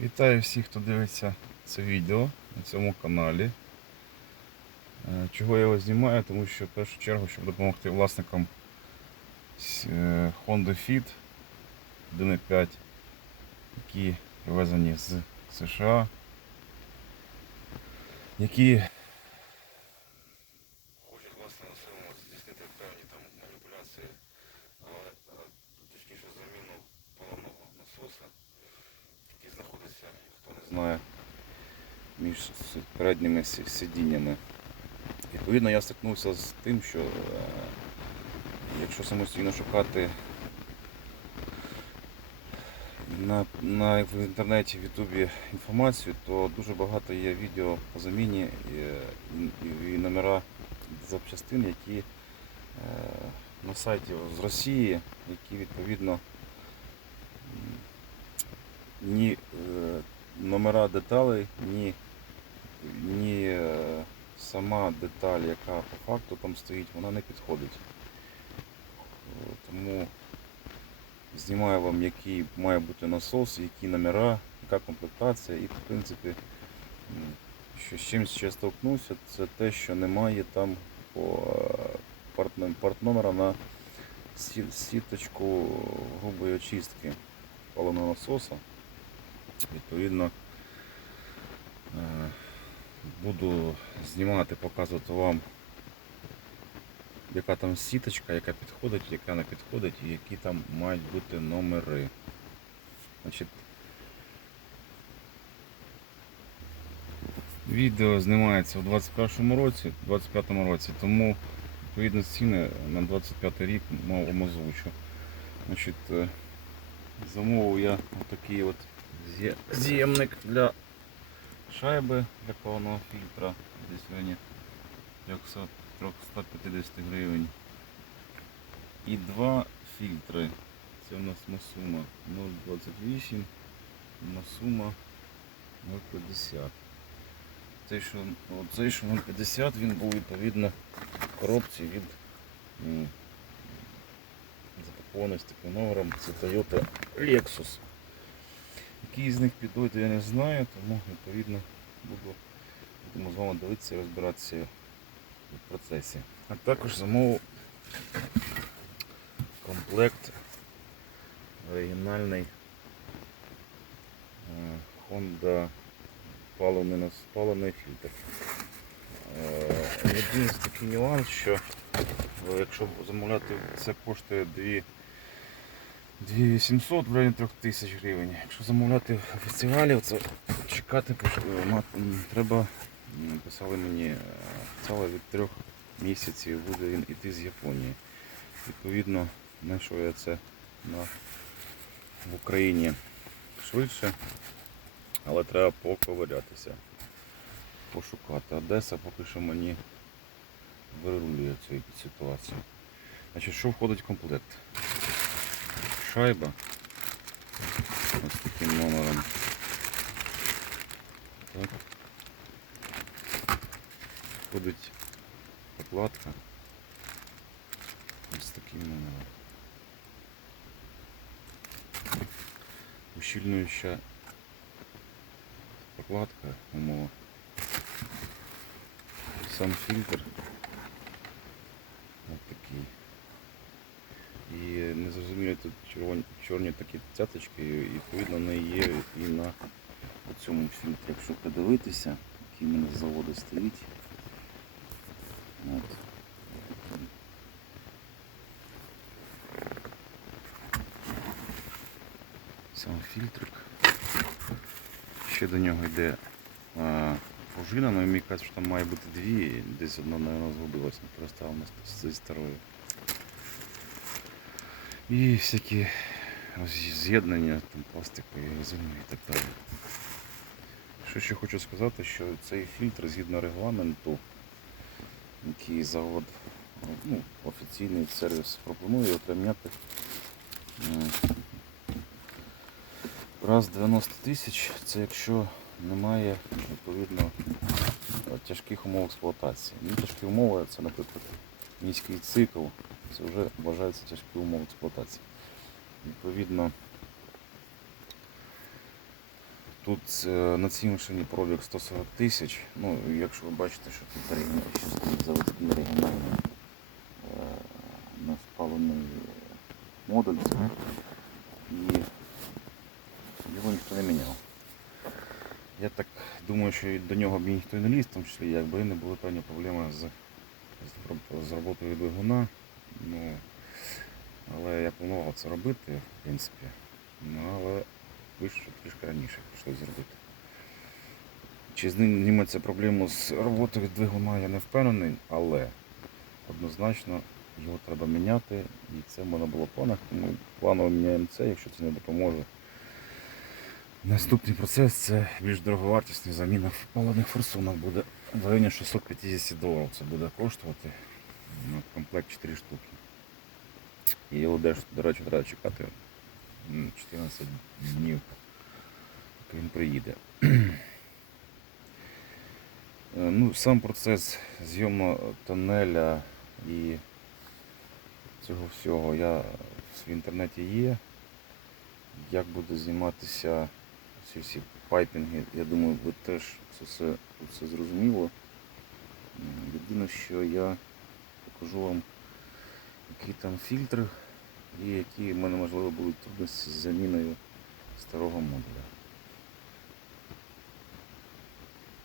Вітаю всіх, хто дивиться це відео на цьому каналі. Е, Чого я його знімаю? Тому що в першу чергу, щоб допомогти власникам е, Honda Fit 1.5, які привезені з США, які хочуть власне на своєму здійснити певні там маніпуляції, але е, точніше заміну паливного насоса який знаходиться, хто між передніми сидіннями. Відповідно, я стикнувся з тим, що е, якщо самостійно шукати на, на, в інтернеті, в Ютубі інформацію, то дуже багато є відео по заміні і, і, і номера запчастин, які е, на сайті з Росії, які відповідно ні е, номера деталей, ні, ні е, сама деталь, яка по факту там стоїть, вона не підходить. Е, Тому знімаю вам, який має бути насос, які номера, яка комплектація і в принципі, що з чим ще столкнувся, це те, що немає там по е, партномера на сіточку грубої очистки паливного насоса. Відповідно, буду знімати, показувати вам, яка там сіточка, яка підходить, яка не підходить, і які там мають бути номери. Значить, відео знімається у 21 році, 25 році, тому відповідно ціни на 25 рік вам озвучу. Значить, е, замовив я отакий от з'є- з'ємник для шайби для паливного фільтра. Десь 300 350 гривень. І два фільтри. Це у нас Масума 0,28 і Масума 0,50. Цей, що, от цей, що 0,50, він був відповідно в коробці від запакований з. Це Toyota Lexus. Який з них підойде, я не знаю, тому відповідно буду, будемо з вами дивитися і розбиратися в процесі. А також замовив комплект оригінальний е, Honda паливний, паливний фільтр. Е, Єдиний такий нюанс, що якщо замовляти, це коштує 2 2800 в районі 3000 гривень. Якщо замовляти в офіціалів, це чекати е, треба, писали мені, е, від 3 місяців буде він іти з Японії. Відповідно, знайшов я це на, в Україні швидше, але треба поковирятися, пошукати. Одеса поки що мені вирулює цю ситуацію. Значить, що входить в комплект? Шайба ось таким номером. Так. Входить покладка ось таким номером. Ущільнююча прокладка умова. Сам фільтр незрозумілі тут червоні, чорні такі цяточки, і відповідно вони є і на цьому фільтрі. Якщо подивитися, який мене з заводу стоїть. От. Сам фільтрик. Ще до нього йде пружина, але мені кажуть, що там має бути дві, десь одна, мабуть, згубилась, не перестала з зі старою. І всякі з'єднання там, пластикові, резинові і так далі. Що ще хочу сказати, що цей фільтр згідно регламенту, який завод, ну, офіційний сервіс пропонує отримати раз 90 тисяч, це якщо немає відповідно тяжких умов експлуатації. Ну, тяжкі умови це, наприклад, низький цикл, це вже вважається тяжкі умови експлуатації. Відповідно, Тут е, на цій машині пробіг 140 тисяч. Ну, якщо ви бачите, що тут стоїть заводський оригінальний е, на спалений модуль. І його ніхто не міняв. Я так думаю, що до нього б ніхто не ліз, в тому числі, якби не були певні проблеми з, з, з роботою двигуна. Ну, але я планував це робити, в принципі. Ну, але вийшло трішки раніше прийшлося зробити. Чи зніметься проблему з роботою двигуна, я не впевнений, але однозначно його треба міняти. І це в мене було планах, тому планово міняємо це, якщо це не допоможе. Наступний процес це більш дороговартісний заміна впалених форсунок буде в районі 650 доларів. Це буде коштувати на комплект 4 штуки. І його, теж, до речі, треба чекати 14 днів, поки він приїде. Ну, сам процес зйому тоннеля і цього всього я в інтернеті є. Як буде зніматися ці всі пайпінги, я думаю, ви теж це все, тут все зрозуміло. Єдине, що я покажу вам, який там фільтри і які в мене можливо будуть трудності з заміною старого модуля.